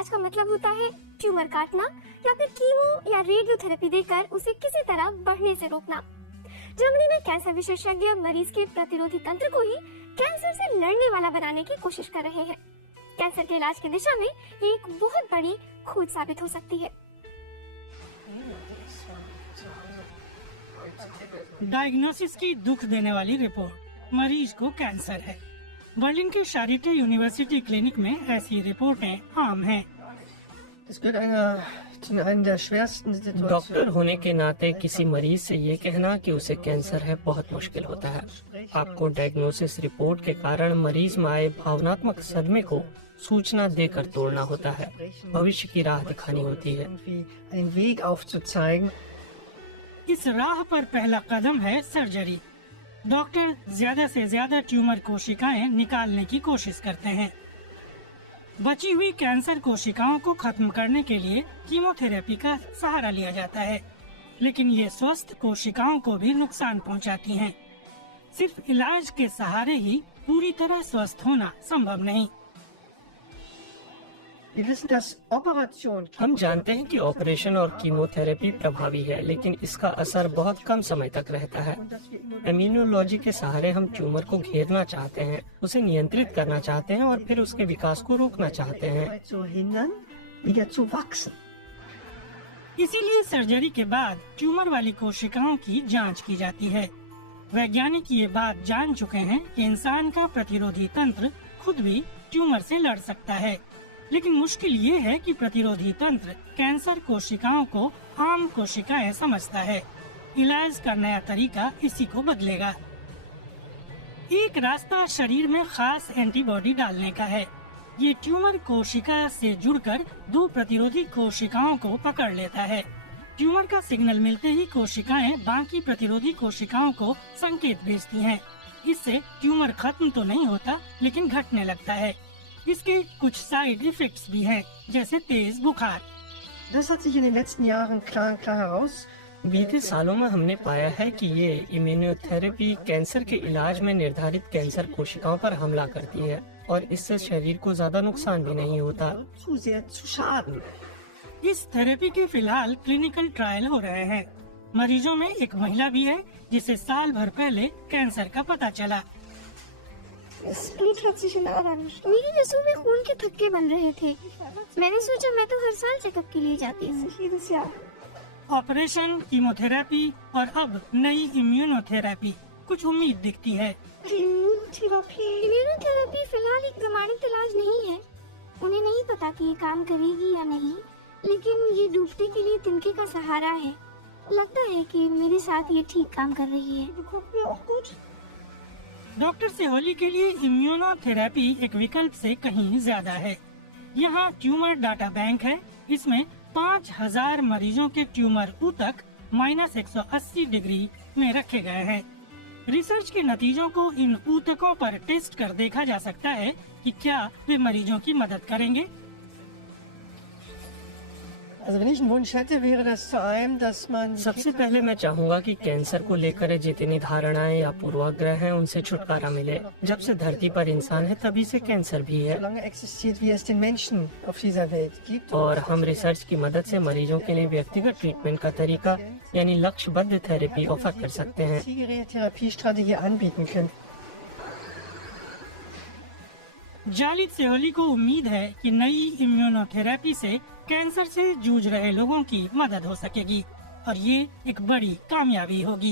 इलाज का मतलब होता है ट्यूमर काटना या फिर कीमो या रेडियोथेरेपी देकर उसे किसी तरह बढ़ने से रोकना। जर्मनी में कैंसर विशेषज्ञ मरीज के प्रतिरोधी तंत्र को ही कैंसर से लड़ने वाला बनाने की कोशिश कर रहे हैं। कैंसर के इलाज की दिशा में ये एक बहुत बड़ी खोज साबित हो सकती है। डायग्नोसिस की दुख देने वाली रिपोर्ट, मरीज को कैंसर है। बर्लिन के शारिटे यूनिवर्सिटी क्लिनिक में ऐसी रिपोर्टें आम हैं। डॉक्टर होने के नाते किसी मरीज से ये कहना कि उसे कैंसर है बहुत मुश्किल होता है। आपको डायग्नोसिस रिपोर्ट के कारण मरीज में आए भावनात्मक सदमे को सूचना देकर तोड़ना होता है, भविष्य की राह दिखानी होती है। इस राह पर पहला कदम है सर्जरी। डॉक्टर ज्यादा से ज्यादा ट्यूमर कोशिकाएं निकालने की कोशिश करते हैं। बची हुई कैंसर कोशिकाओं को खत्म करने के लिए कीमोथेरेपी का सहारा लिया जाता है, लेकिन ये स्वस्थ कोशिकाओं को भी नुकसान पहुंचाती हैं। सिर्फ इलाज के सहारे ही पूरी तरह स्वस्थ होना संभव नहीं। हम जानते हैं कि ऑपरेशन और कीमोथेरेपी प्रभावी है, लेकिन इसका असर बहुत कम समय तक रहता है। इम्यूनोलॉजी के सहारे हम ट्यूमर को घेरना चाहते हैं, उसे नियंत्रित करना चाहते हैं और फिर उसके विकास को रोकना चाहते हैं। इसीलिए सर्जरी के बाद ट्यूमर वाली कोशिकाओं की जांच की जाती है। वैज्ञानिक ये बात जान चुके हैं कि इंसान का प्रतिरोधी तंत्र खुद भी ट्यूमर से लड़ सकता है, लेकिन मुश्किल ये है कि प्रतिरोधी तंत्र कैंसर कोशिकाओं को आम कोशिकाएं समझता है। इलाज का नया तरीका इसी को बदलेगा। एक रास्ता शरीर में खास एंटीबॉडी डालने का है। ये ट्यूमर कोशिका से जुड़कर दो प्रतिरोधी कोशिकाओं को पकड़ लेता है। ट्यूमर का सिग्नल मिलते ही कोशिकाएं बाकी प्रतिरोधी कोशिकाओं को संकेत भेजती हैं। इससे ट्यूमर खत्म तो नहीं होता, लेकिन घटने लगता है। इसके कुछ साइड इफेक्ट्स भी हैं, जैसे तेज बुखार। बीते सालों में हमने पाया है कि ये इम्यूनोथेरेपी कैंसर के इलाज में निर्धारित कैंसर कोशिकाओं पर हमला करती है और इससे शरीर को ज्यादा नुकसान भी नहीं होता। इस थेरेपी के फिलहाल क्लिनिकल ट्रायल हो रहे हैं। मरीजों में एक महिला भी है जिसे साल भर पहले कैंसर का पता चला। मेरी नसों में खून के थक्के बन रहे थे। मैंने सोचा मैं तो हर साल चेकअप के लिए जाती हूँ। ऑपरेशन, कीमोथेरेपी और अब नई इम्यूनोथेरेपी, कुछ उम्मीद दिखती है। इम्यूनोथेरेपी फिलहाल एक प्रमाणित इलाज नहीं है। उन्हें नहीं पता कि ये काम करेगी या नहीं, लेकिन ये डूबते के लिए तिनके का सहारा है। लगता है कि मेरे साथ ये ठीक काम कर रही है। डॉक्टर सेहोली के लिए इम्यूनोथेरेपी एक विकल्प से कहीं ज्यादा है। यहाँ ट्यूमर डाटा बैंक है। इसमें 5000 मरीजों के ट्यूमर ऊतक -180 डिग्री में रखे गए हैं। रिसर्च के नतीजों को इन ऊतकों पर टेस्ट कर देखा जा सकता है कि क्या वे मरीजों की मदद करेंगे। सबसे पहले मैं चाहूँगा कि कैंसर को लेकर जितनी धारणाएं या पूर्वाग्रह हैं उनसे छुटकारा मिले। जब से धरती पर इंसान है तभी से कैंसर भी है, और हम रिसर्च की मदद से मरीजों के लिए व्यक्तिगत ट्रीटमेंट का तरीका यानी लक्ष्यबद्ध थेरेपी ऑफर कर सकते हैं। जालिद सेहोली को उम्मीद है कि नई इम्यूनोथेरेपी से कैंसर से जूझ रहे लोगों की मदद हो सकेगी और ये एक बड़ी कामयाबी होगी।